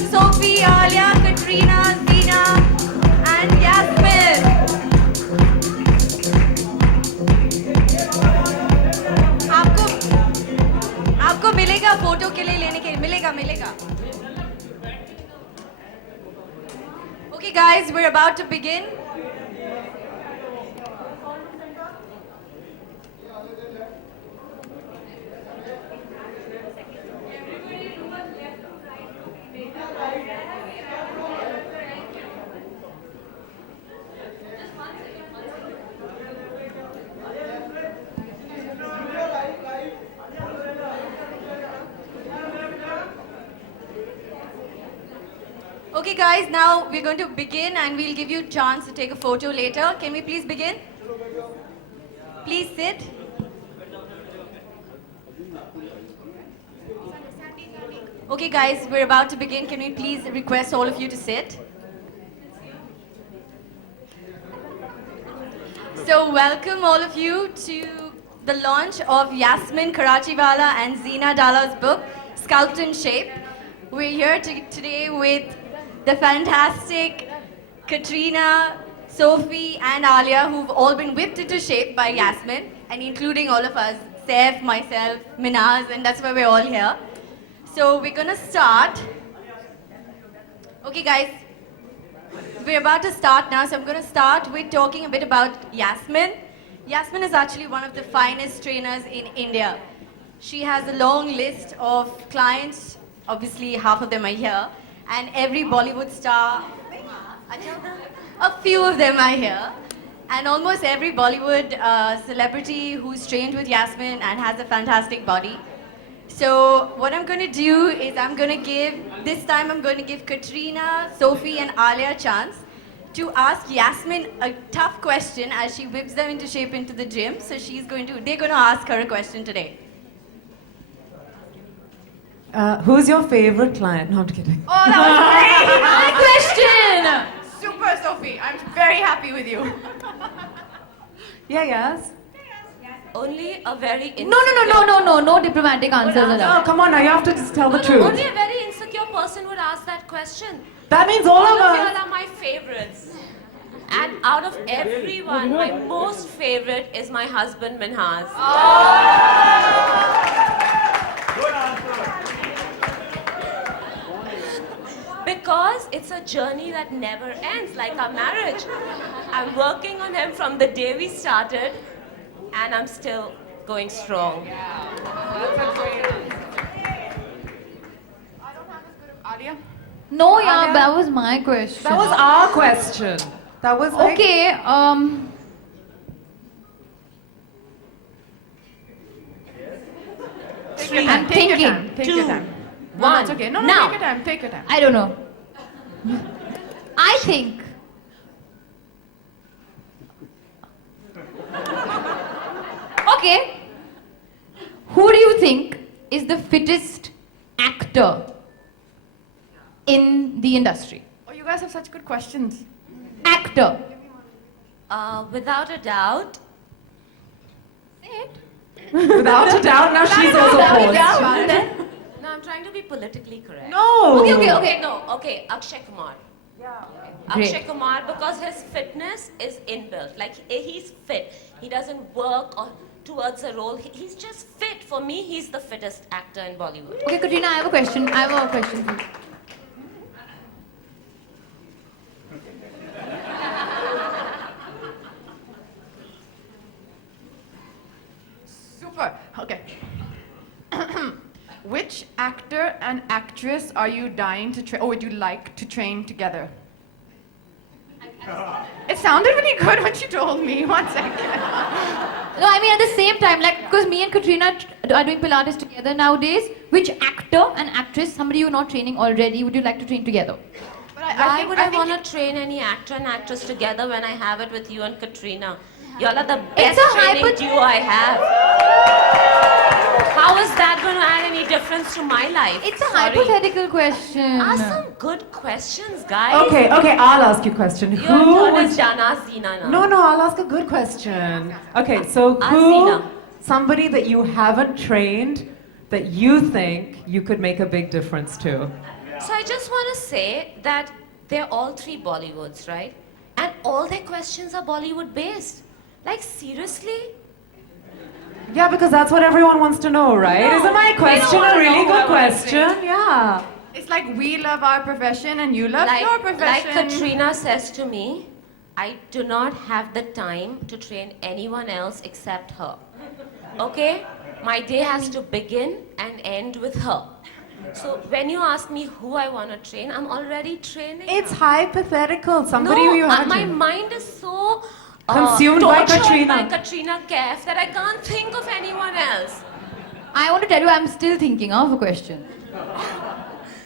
welcome Sophie, Alia, Katrina, Zeena, and Yasmin. आपको मिलेगा photo के लिए लेने के मिलेगा. Okay guys, we're about to begin. Okay guys, now we're going to begin and we'll give you a chance to take a photo later. Can we please begin? Please sit. Okay guys, we're about to begin. Can we please request all of you to sit? So welcome all of you to the launch of Yasmin Karachiwala and Zeena Dhalla's book, Sculpt and Shape. We're here today with the fantastic Katrina, Sophie and Alia, who've all been whipped into shape by Yasmin, and including all of us, Seth, myself, Minaz, and that's why we're all here. So we're gonna start. Okay guys, we're about to start now, so I'm gonna start with talking a bit about Yasmin. Yasmin is actually one of the finest trainers in India. She has a long list of clients, obviously half of them are here, and every Bollywood star, a few of them are here, and almost every Bollywood celebrity who's trained with Yasmin and has a fantastic body. So what I'm going to do is this time I'm going to give Katrina, Sophie and Alia a chance to ask Yasmin a tough question as she whips them into shape into the gym. So they're going to ask her a question today. Who's your favorite client? No, I'm kidding. Oh, that was great! My question! Super, Sophie. I'm very happy with you. Yes. Only a very No diplomatic answers allowed. No, come on now, you have to just tell the truth. Only a very insecure person would ask that question. That means all of You all us. are my favorites. And out of everyone, my most favorite is my husband Minhas. Good answer. Because it's a journey that never ends, like our marriage. I'm working on him from the day we started, and I'm still going strong. Alia? No, yeah, Alia? that was my question. That was our question. That was like... Okay, I'm thinking. Take your time. No, one. it's okay. No, Now. take your time. I don't know. I think okay, who do you think is the fittest actor in the industry? Oh, you guys have such good questions. Actor. Without a doubt, Without a doubt, now she's also paused. no, I'm trying to be politically correct. No! Okay, Akshay Kumar. Great. Akshay Kumar, because his fitness is inbuilt. Like, he's fit. He doesn't work towards a role. He's just fit. For me, he's the fittest actor in Bollywood. Okay, Katrina, I have a question for you. Super. Okay. Which actor and actress are you dying to train, or would you like to train together? It sounded really good when you told me. 1 second. No, I mean at the same time, like, because me and Katrina are doing Pilates together nowadays, which actor and actress, somebody you're not training already, would you like to train together? But Why would I think want to train any actor and actress together when I have it with you and Katrina? Y'all are the It's best a training duo I have. How is that going to add any difference to my life? It's a Sorry. hypothetical question. Ask some good questions, guys. Okay, I'll ask you a question. Your Who turn would... is done. Ask Zeena now. No, I'll ask a good question. Okay, so Ask who, Zeena. somebody that you haven't trained that you think you could make a big difference to? So I just want to say that they're all three Bollywoods, right? And all their questions are Bollywood based. Like seriously? Yeah, because that's what everyone wants to know, right? No, Isn't my we don't question wanna a really know good what question? Yeah. It's like we love our profession and you love your Like profession. Katrina says to me, I do not have the time to train anyone else except her. Okay? My day has to begin and end with her. So when you ask me who I want to train, I'm already training. It's hypothetical. Somebody no, you have my to. mind is so Consumed by tortured Katrina. by Katrina Kaif that I can't think of anyone else. I want to tell you, I'm still thinking of a question.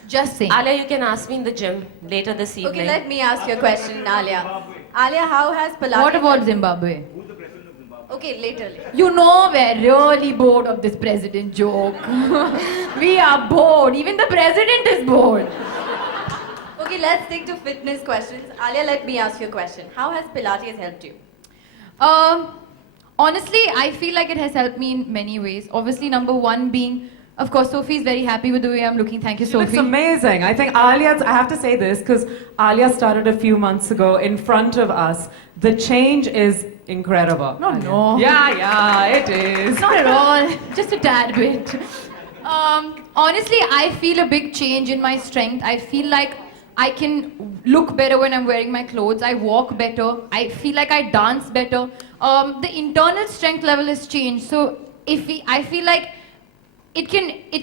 Just saying. Alia, you can ask me in the gym later this evening. Okay, let me ask you a question, Alia. Alia, how has Pilates... What about Zimbabwe? Okay, later. You know we're really bored of this president joke. We are bored. Even the president is bored. Okay, let's stick to fitness questions. Alia, let me ask you a question. How has Pilates helped you? Honestly, I feel like it has helped me in many ways. Obviously, number one being, of course, Sophie is very happy with the way I'm looking. Thank you, She looks Sophie. amazing. I think Alia's, I have to say this, because Alia started a few months ago in front of us. The change is incredible. No. Yeah, it is. Not at all. Just a tad bit. Honestly, I feel a big change in my strength. I feel like I can look better when I'm wearing my clothes. I walk better. I feel like I dance better. The internal strength level has changed. So I feel like it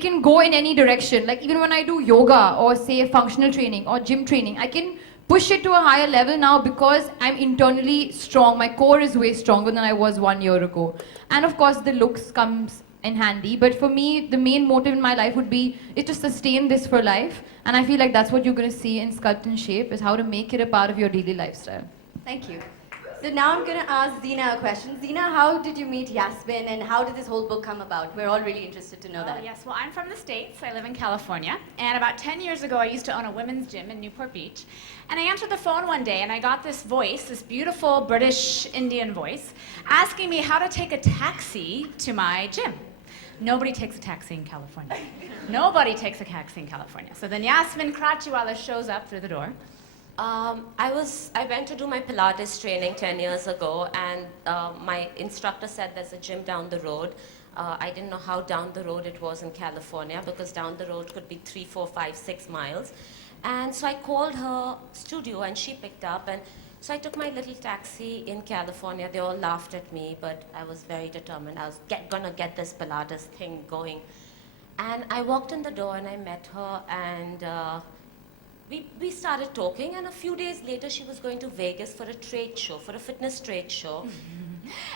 can go in any direction. Like even when I do yoga or say functional training or gym training, I can push it to a higher level now because I'm internally strong. My core is way stronger than I was 1 year ago. And of course the looks comes in handy. But for me, the main motive in my life would be is to sustain this for life. And I feel like that's what you're going to see in Sculpt and Shape, is how to make it a part of your daily lifestyle. Thank you. So now I'm going to ask Zeena a question. Zeena, how did you meet Yasmin and how did this whole book come about? We're all really interested to know that. Yes, well, I'm from the States. I live in California. And about 10 years ago, I used to own a women's gym in Newport Beach. And I answered the phone one day, and I got this voice, this beautiful British Indian voice, asking me how to take a taxi to my gym. Nobody takes a taxi in California. Nobody takes a taxi in California. So then Yasmin Karachiwala shows up through the door. I went to do my Pilates training 10 years ago, and my instructor said there's a gym down the road. I didn't know how down the road it was in California, because down the road could be 3, 4, 5, 6 miles. And so I called her studio and she picked up, and so I took my little taxi in California. They all laughed at me, but I was very determined. I was gonna get this Pilates thing going. And I walked in the door and I met her, and we started talking, and a few days later she was going to Vegas for a trade show, for a fitness trade show.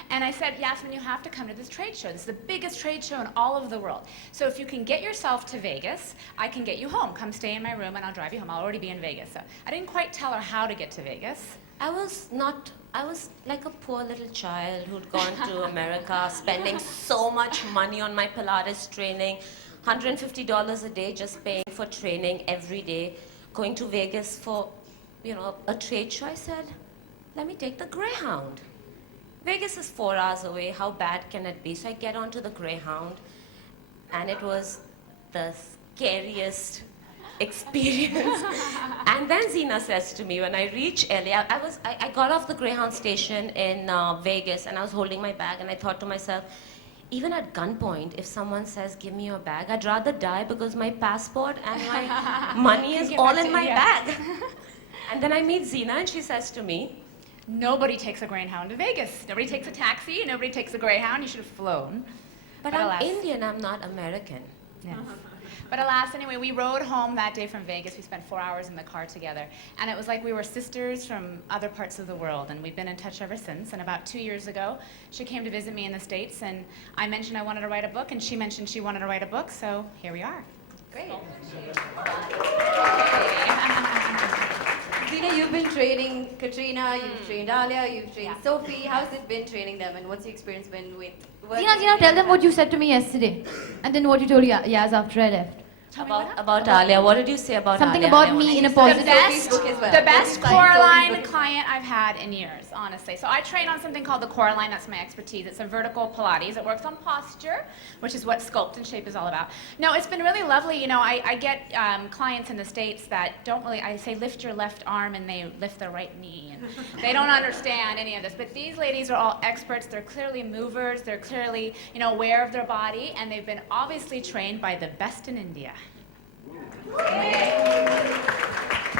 And I said, Yasmin, you have to come to this trade show. This is the biggest trade show in all of the world. So if you can get yourself to Vegas, I can get you home. Come stay in my room and I'll drive you home. I'll already be in Vegas. So I didn't quite tell her how to get to Vegas. I was like a poor little child who'd gone to America, spending so much money on my Pilates training, $150 a day just paying for training every day, going to Vegas for, a trade show. I said, let me take the Greyhound. Vegas is 4 hours away. How bad can it be? So I get onto the Greyhound, and it was the scariest experience. And then Zeena says to me, when I reach LA, I got off the Greyhound station in Vegas, and I was holding my bag, and I thought to myself, even at gunpoint, if someone says, give me your bag, I'd rather die, because my passport and my money is all in my bag. And then I meet Zeena, and she says to me, Nobody takes a Greyhound to Vegas. Nobody takes a taxi. Nobody takes a Greyhound. You should have flown. but I'm Indian, I'm not American. Yes. But alas, anyway, we rode home that day from Vegas. We spent 4 hours in the car together. And it was like we were sisters from other parts of the world. And we've been in touch ever since. And about 2 years ago, she came to visit me in the States. And I mentioned I wanted to write a book. And she mentioned she wanted to write a book. So here we are. Great. Zeena, you've been training Katrina, you've trained Alia, you've trained Sophie. How's it been training them, and what's the experience been with working Zeena, tell them what you said to me yesterday. And then what you told Yaz after I left. About Alia. What did you say about Something Alia? about I wanna me in a hear. positive Sophie's book as well. The best Sophie's core book line as well. client I've had in years, honestly. So I train on something called the core line. That's my expertise. It's a vertical Pilates. It works on posture, which is what Sculpt and Shape is all about. No, it's been really lovely. You know, I get clients in the States that don't really, I say lift your left arm and they lift their right knee. And they don't understand any of this. But these ladies are all experts. They're clearly movers. They're clearly, you know, aware of their body. And they've been obviously trained by the best in India.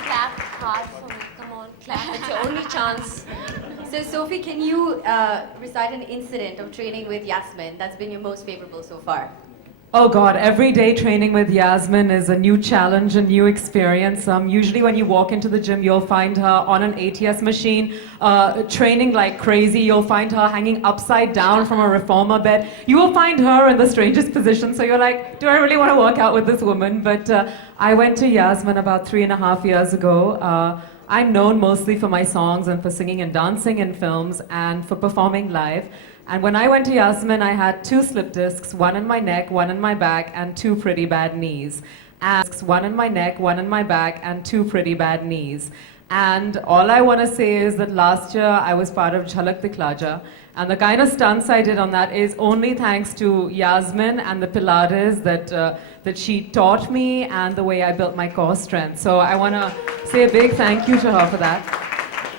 Clap hard for me. Come on, clap. It's your only chance. So Sophie, can you recite an incident of training with Yasmin that's been your most favorable so far? Oh God, every day training with Yasmin is a new challenge, a new experience. Usually when you walk into the gym, you'll find her on an ATS machine, training like crazy. You'll find her hanging upside down from a reformer bed. You will find her in the strangest position, so you're like, do I really want to work out with this woman? But I went to Yasmin about 3.5 years ago. I'm known mostly for my songs and for singing and dancing in films and for performing live. And when I went to Yasmin, I had 2 slip discs, one in my neck, one in my back, and 2 pretty bad knees. And one in my neck, one in my back, and 2 pretty bad knees. And all I want to say is that last year I was part of Jhalak Dikhla, and the kind of stunts I did on that is only thanks to Yasmin and the Pilates that she taught me and the way I built my core strength. So I want to say a big thank you to her for that.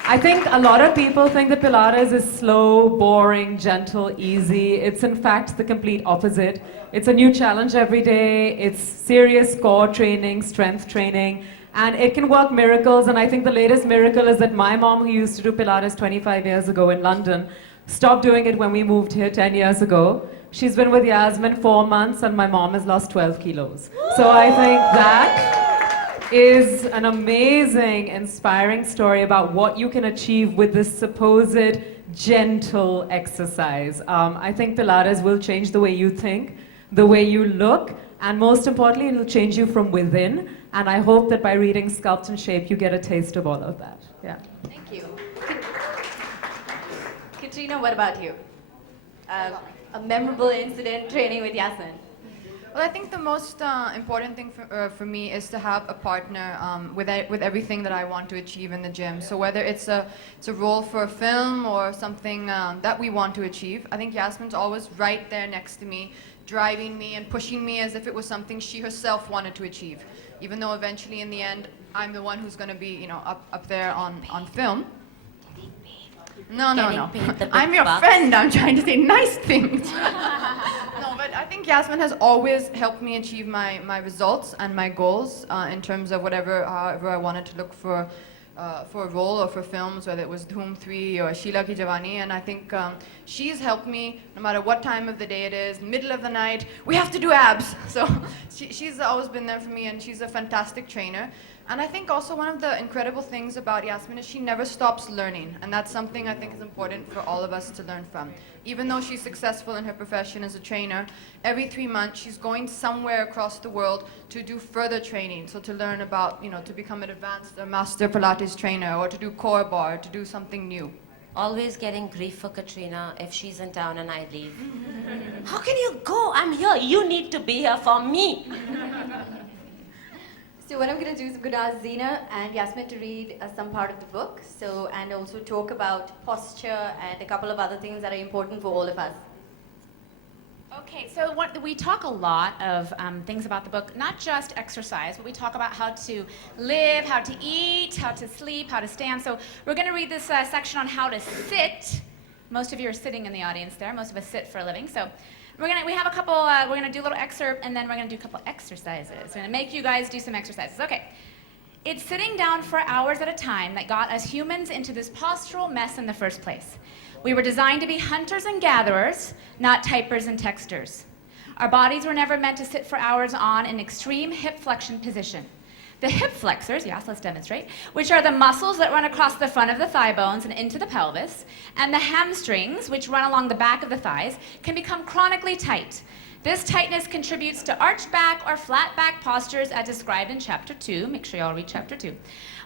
I think a lot of people think that Pilates is slow, boring, gentle, easy. It's in fact the complete opposite. It's a new challenge every day. It's serious core training, strength training, and it can work miracles. And I think the latest miracle is that my mom, who used to do Pilates 25 years ago in London, stopped doing it when we moved here 10 years ago. She's been with Yasmin 4 months and my mom has lost 12 kilos. So I think that is an amazing, inspiring story about what you can achieve with this supposed gentle exercise. I think Pilates will change the way you think, the way you look, and most importantly, it will change you from within. And I hope that by reading Sculpt and Shape, you get a taste of all of that. Yeah. Thank you. Katrina, what about you? A memorable incident training with Yasmin? Well, I think the most important thing for me is to have a partner with everything that I want to achieve in the gym. So whether it's a role for a film or something that we want to achieve, I think Yasmin's always right there next to me, driving me and pushing me as if it was something she herself wanted to achieve. Even though eventually in the end, I'm the one who's going to be, you know, up there on film. No. I'm your friend. I'm trying to say nice things. No, but I think Yasmin has always helped me achieve my results and my goals in terms of however I wanted to look for a role or for films, whether it was Dhoom 3 or Sheila Ki Jawani. And I think she's helped me no matter what time of the day it is, middle of the night, we have to do abs. So she's always been there for me, and she's a fantastic trainer. And I think also one of the incredible things about Yasmin is she never stops learning. And that's something I think is important for all of us to learn from. Even though she's successful in her profession as a trainer, every 3 months she's going somewhere across the world to do further training. So to learn about, you know, to become an advanced master Pilates trainer, or to do core bar, to do something new. Always getting grief for Katrina if she's in town and I leave. How can you go? I'm here. You need to be here for me. So what I'm going to do is I'm going to ask Zeena and Yasmin to read some part of the book, and also talk about posture and a couple of other things that are important for all of us. Okay, so we talk a lot of things about the book, not just exercise, but we talk about how to live, how to eat, how to sleep, how to stand. So we're going to read this section on how to sit. Most of you are sitting in the audience there. Most of us sit for a living. So we're gonna do a little excerpt, and then we're gonna do a couple exercises. We're gonna make you guys do some exercises. Okay. It's sitting down for hours at a time that got us humans into this postural mess in the first place. We were designed to be hunters and gatherers, not typers and texters. Our bodies were never meant to sit for hours on an extreme hip flexion position. The hip flexors, yes, let's demonstrate, which are the muscles that run across the front of the thigh bones and into the pelvis, and the hamstrings, which run along the back of the thighs, can become chronically tight. This tightness contributes to arched back or flat back postures as described in Chapter 2. Make sure you all read Chapter 2.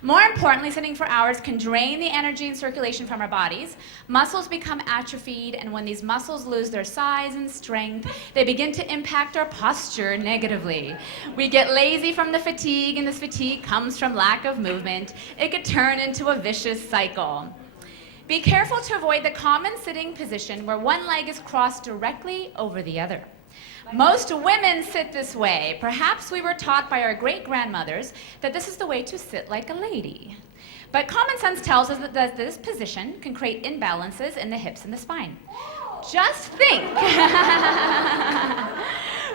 More importantly, sitting for hours can drain the energy and circulation from our bodies. Muscles become atrophied, and when these muscles lose their size and strength, they begin to impact our posture negatively. We get lazy from the fatigue, and this fatigue comes from lack of movement. It could turn into a vicious cycle. Be careful to avoid the common sitting position where one leg is crossed directly over the other. Most women sit this way. Perhaps we were taught by our great-grandmothers that this is the way to sit like a lady. But common sense tells us that this position can create imbalances in the hips and the spine. Just think.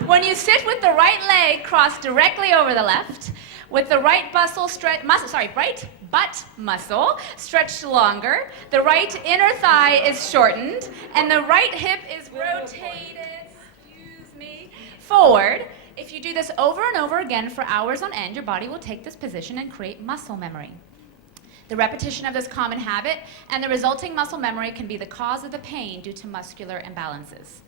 When you sit with the right leg crossed directly over the left, with the right butt muscle stretched longer, the right inner thigh is shortened, and the right hip is rotated forward. If you do this over and over again for hours on end, your body will take this position and create muscle memory. The repetition of this common habit and the resulting muscle memory can be the cause of the pain due to muscular imbalances.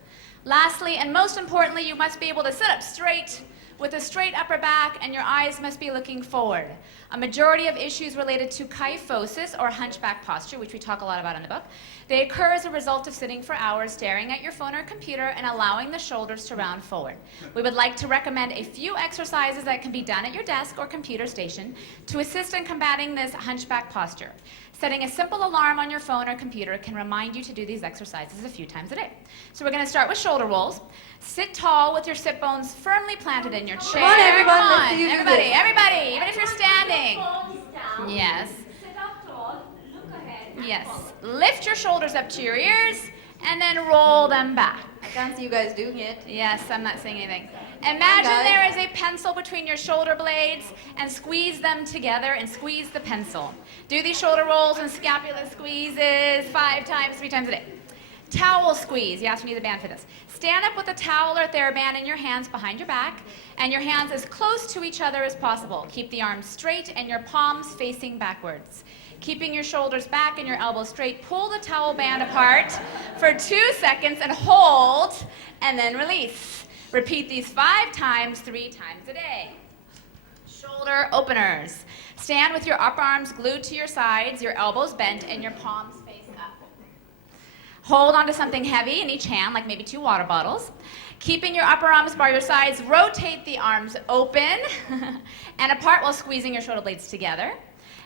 Lastly, and most importantly, you must be able to sit up straight with a straight upper back, and your eyes must be looking forward. A majority of issues related to kyphosis, or hunchback posture, which we talk a lot about in the book, they occur as a result of sitting for hours staring at your phone or computer and allowing the shoulders to round forward. We would like to recommend a few exercises that can be done at your desk or computer station to assist in combating this hunchback posture. Setting a simple alarm on your phone or computer can remind you to do these exercises a few times a day. So we're going to start with shoulder rolls. Sit tall with your sit bones firmly planted in your chair. Come on, everyone, Come let's on, see you do everybody, this. everybody, even if you're standing. Yes. Sit up tall, look ahead. Yes. Lift your shoulders up to your ears and then roll them back. I can't see you guys doing it. Yes, I'm not saying anything. Imagine guys. there is a pencil between your shoulder blades and squeeze them together and squeeze the pencil. Do these shoulder rolls and scapula squeezes 5 times, 3 times a day. Towel squeeze. You actually need the band for this. Stand up with a towel or TheraBand in your hands behind your back and your hands as close to each other as possible. Keep the arms straight and your palms facing backwards. Keeping your shoulders back and your elbows straight, pull the towel band apart for 2 seconds and hold, and then release. Repeat these 5 times, 3 times a day. Shoulder openers. Stand with your upper arms glued to your sides, your elbows bent, and your palms face up. Hold onto something heavy in each hand, like maybe 2 water bottles. Keeping your upper arms by your sides, rotate the arms open and apart while squeezing your shoulder blades together.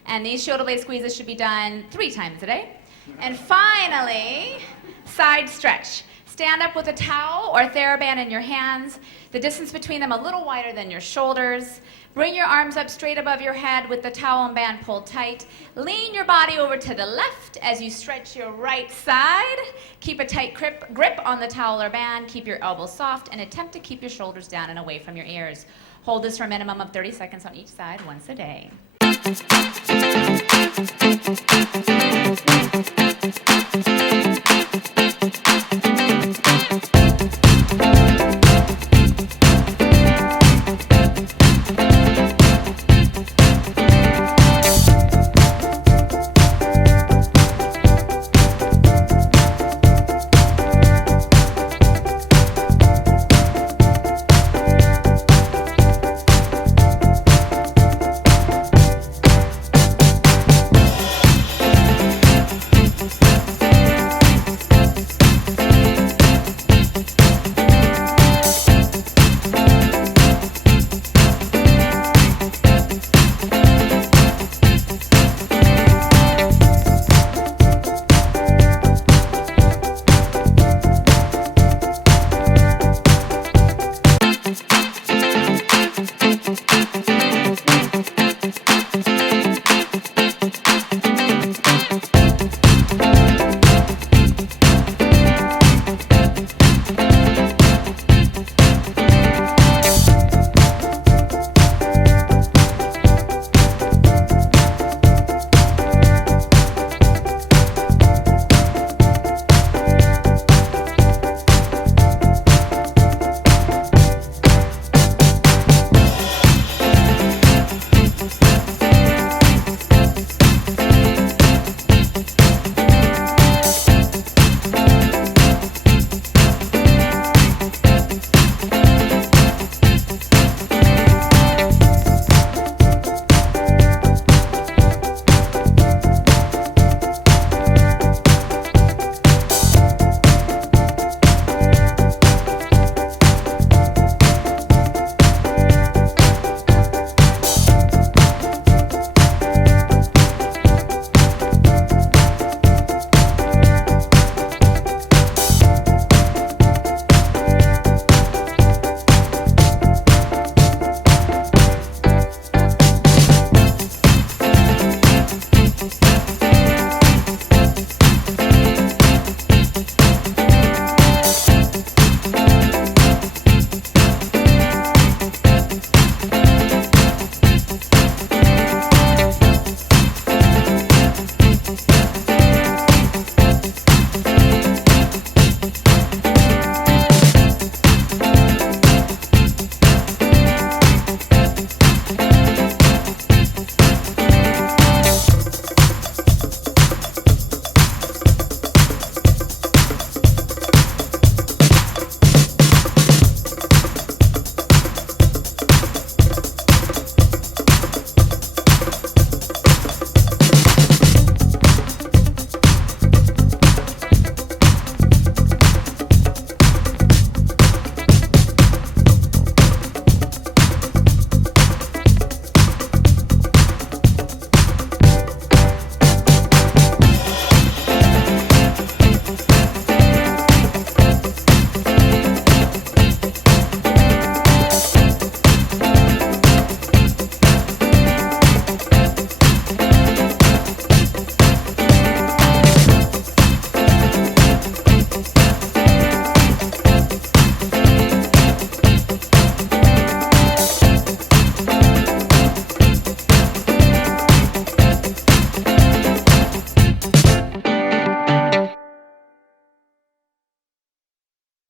And these shoulder blade squeezes should be done 3 times a day. And finally, side stretch. Stand up with a towel or TheraBand in your hands, the distance between them a little wider than your shoulders. Bring your arms up straight above your head with the towel and band pulled tight. Lean your body over to the left as you stretch your right side. Keep a tight grip on the towel or band. Keep your elbows soft and attempt to keep your shoulders down and away from your ears. Hold this for a minimum of 30 seconds on each side once a day.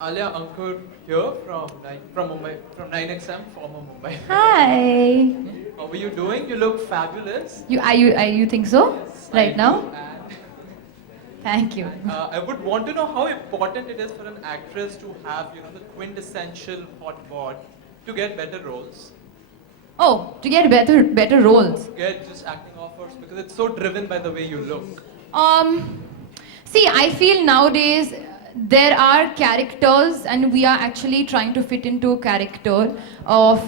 Alia, Ankur here from Mumbai, from 9XM, former Mumbai. Hi. How are you doing? You look fabulous. You think so? Right now? And, Thank you. I would want to know how important it is for an actress to have, the quintessential hot bod to get better roles. Oh, to get better roles. Get just acting offers because it's so driven by the way you look. See, I feel nowadays there are characters and we are actually trying to fit into a character of,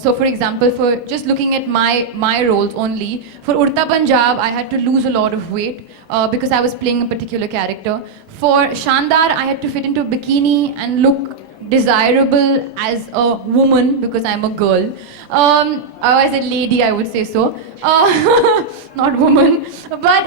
so for example, for just looking at my roles only, for Urta Punjab, I had to lose a lot of weight because I was playing a particular character. For Shandar, I had to fit into a bikini and look desirable as a woman because I'm a girl. Or as a lady, I would say so. Not woman. But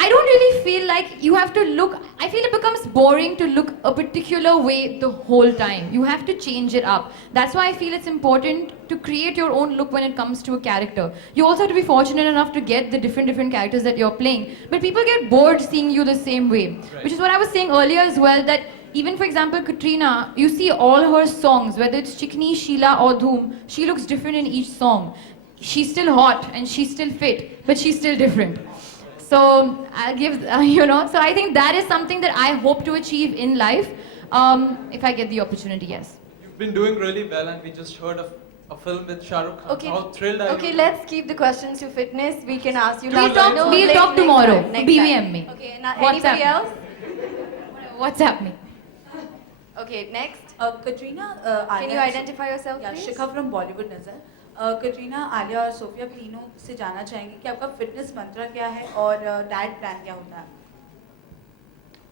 I don't really feel like you have to look, I feel it becomes boring to look a particular way the whole time. You have to change it up. That's why I feel it's important to create your own look when it comes to a character. You also have to be fortunate enough to get the different characters that you're playing. But people get bored seeing you the same way. Right. Which is what I was saying earlier as well, that even for example Katrina, you see all her songs, whether it's Chikni, Sheila or Dhoom, she looks different in each song. She's still hot and she's still fit, but she's still different. So I'll give, so I think that is something that I hope to achieve in life, if I get the opportunity, yes. You've been doing really well, and we just heard of a film with Shah Rukh Khan. Okay. How thrilled are you? Okay, let's keep the questions to fitness. We can ask you. We'll talk tomorrow. BVM me. Okay, now anybody else? WhatsApp me. Okay, next. Katrina, Can you identify yourself, yeah, please? Shikha from Bollywood नजर. कटरीना, आलिया और Sophia तीनों से जानना चाहेंगे कि आपका fitness मंत्र क्या है और डाइट प्लान क्या होता है?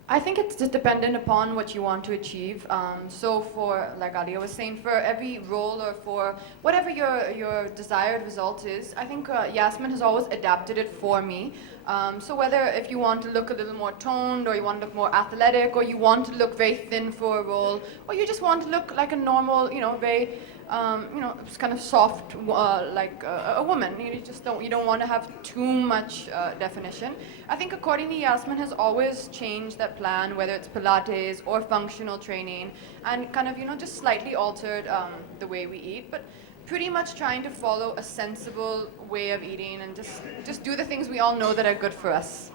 I think it's just dependent upon what you want to achieve. So for, like Alia was saying, for every role or for whatever your desired result is, I think Yasmin has always adapted it for me. So whether if you want to look a little more toned, or you want to look more athletic, or you want to look very thin for a role, or you just want to look like a normal, very kind of soft, like a woman. You don't want to have too much definition. I think accordingly, Yasmin has always changed that plan, whether it's Pilates or functional training, and kind of just slightly altered the way we eat, but pretty much trying to follow a sensible way of eating and just do the things we all know that are good for us.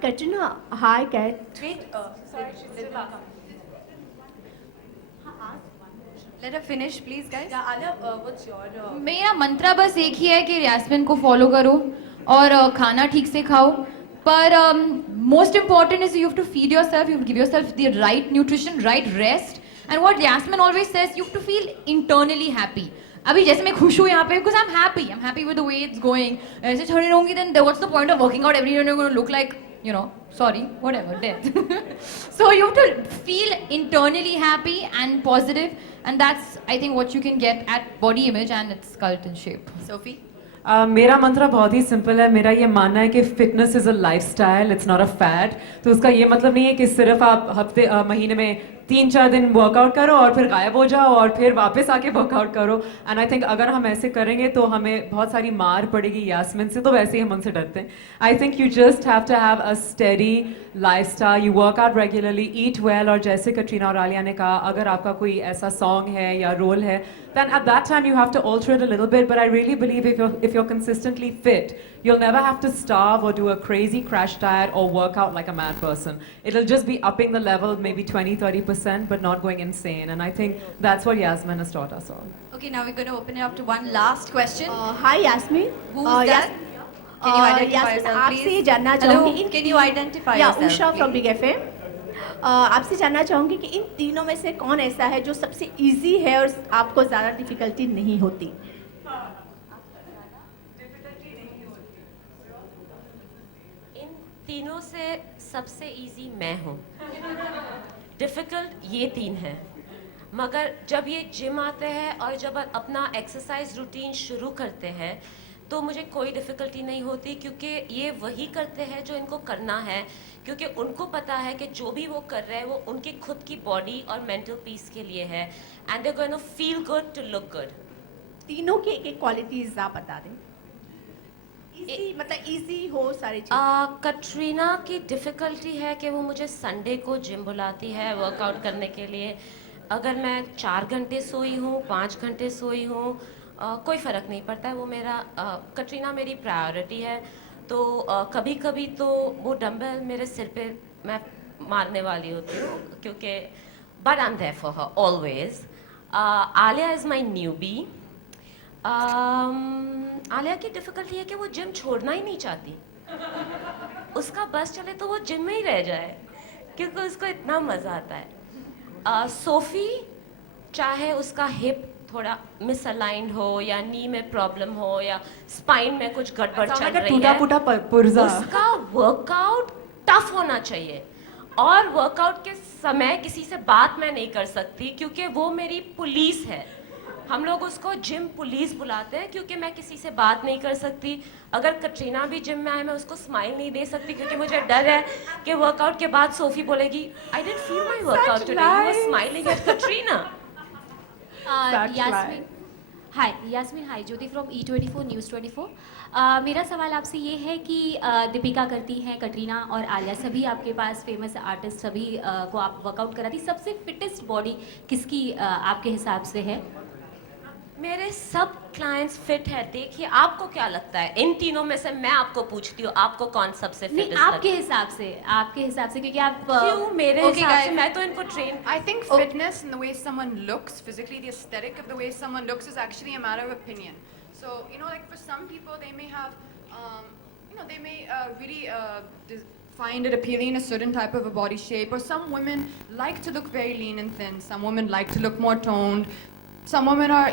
Katrina, hi, Kat. Wait, sorry, Let her finish, please, guys. yeah, Alia, what's your? मेरा मंत्र बस एक ही है कि यास्मिन को follow करो और खाना ठीक से खाओ. पर most important is you have to feed yourself, you have to give yourself the right nutrition, right rest. And what Yasmin always says, you have to feel internally happy. अभी जैसे मैं खुश हूँ यहाँ पे because I'm happy with the way it's going. ऐसे छोड़ी रहूँगी then what's the point of working out every day? You're going to look like, sorry, whatever, death. So you have to feel internally happy and positive, and that's, I think, what you can get at body image and its sculpt and shape. Sophie? मेरा मंत्र बहुत ही simple है. मेरा ये मानना है कि fitness is a lifestyle, it's not a fad. तो उसका ये मतलब नहीं है कि सिर्फ आप महीने में 3-4 दिन वर्कआउट करो और फिर गायब हो जाओ और फिर वापस आके वर्कआउट करो. एंड आई थिंक अगर हम ऐसे करेंगे तो हमें बहुत सारी मार पड़ेगी यास्मिन से, तो वैसे ही हम उनसे डरते हैं. I think you just have to have a steady lifestyle, you work out regularly, eat well, और जैसे कटरीना और आलिया ने कहा, अगर आपका कोई ऐसा सॉन्ग है या रोल है, then at that time you have to alter it a little bit. But I really believe if you're consistently fit, you'll never have to starve or do a crazy crash diet or work out like a mad person. It'll just be upping the level maybe 20-30%, but not going insane. And I think that's what Yasmin has taught us all. Okay, now we're going to open it up to one last question. Hi, Yasmin. Who's that? Can you identify yourself, please? आपसे जानना Hello, चाहूँगी. can you identify yourself, Usha from please? Big FM. आपसे जानना चाहूँगी कि इन तीनों में से कौन ऐसा है जो सबसे इजी है और आपको ज़्यादा डिफिकल्टी नहीं होती? इन तीनों से सबसे इजी मैं हूँ. डिफ़िकल्ट ये 3 हैं. मगर जब ये जिम आते हैं और जब अपना एक्सरसाइज रूटीन शुरू करते हैं, तो मुझे कोई डिफ़िकल्टी नहीं होती, क्योंकि ये वही करते हैं जो इनको करना है, क्योंकि उनको पता है कि जो भी वो कर रहे हैं वो उनकी खुद की बॉडी और मेंटल पीस के लिए है, and they going to feel good to look good. तीनों के एक क्वालिटीज आप बता दें. मतलब इजी हो सारी चीजें? कटरीना की डिफ़िकल्टी है कि वो मुझे संडे को जिम बुलाती है वर्कआउट करने के लिए। अगर मैं 4 घंटे सोई हूँ, 5 घंटे सोई हूँ, कोई फ़र्क नहीं पड़ता है। वो मेरा कटरीना मेरी प्रायोरिटी है। तो कभी कभी तो वो डंबल मेरे सिर पे मैं मारने वाली होती हूँ, क्योंकि but I am there for her always. Alia is my newbie. Alia की डिफ़िकल्टी है कि वो जिम छोड़ना ही नहीं चाहती। उसका बस चले तो वो जिम में ही रह जाए, क्योंकि उसको इतना मज़ा आता है। सोफ़ी, चाहे उसका हिप थोड़ा मिसअलाइंड हो या नी में प्रॉब्लम हो या स्पाइन में कुछ गड़बड़ चल रही है, टूटा-फूटा पुर्जा। उसका वर्कआउट टफ होना चाहिए। और वर्कआउट के समय किसी से बात मैं नहीं कर सकती, क्योंकि वो मेरी पुलिस है। हम लोग उसको जिम पुलिस बुलाते हैं, क्योंकि मैं किसी से बात नहीं कर सकती। अगर कटरीना भी जिम में आए, मैं उसको स्माइल नहीं दे सकती, क्योंकि मुझे डर है कि वर्कआउट के बाद सोफी बोलेगी, I didn't feel my workout today, you were smiling at Katrina. Yasmin, hi Yasmin, hi Jyoti from E24 news 24। मेरा सवाल आपसे ये है कि दीपिका करती हैं, कटरीना और आलिया, सभी आपके पास फेमस आर्टिस्ट, सभी को आप वर्कआउट कराती, सबसे फिटेस्ट बॉडी किसकी आपके हिसाब से है? मेरे सब क्लाइंट्स फिट है। देखिए, आपको क्या लगता है इन तीनों में से? मैं आपको पूछती हूँ, आपको कौन सबसे फिट नहीं, आपके हिसाब से, क्योंकि आप क्यों मेरे Okay, हिसाब से? guys. मैं तो इनको train I think fitness and the way someone looks, physically, the aesthetic of the way someone looks is actually a matter of opinion. So, you know, like for some people, they may have, they may really find it appealing in a certain type of a body shape, or some women like to look very lean and thin, some women like to look more toned. Some women are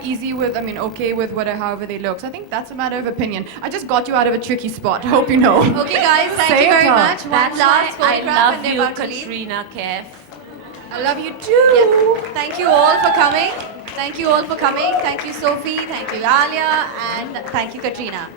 okay with however they look. So I think that's a matter of opinion. I just got you out of a tricky spot. Hope you know. Okay, guys, thank you very much. One That's last why I photograph love and they're you, about to leave. Katrina Kaif. I love you too. Yes. Thank you all for coming. Thank you all for coming. Thank you, Sophie. Thank you, Alia. And thank you, Katrina.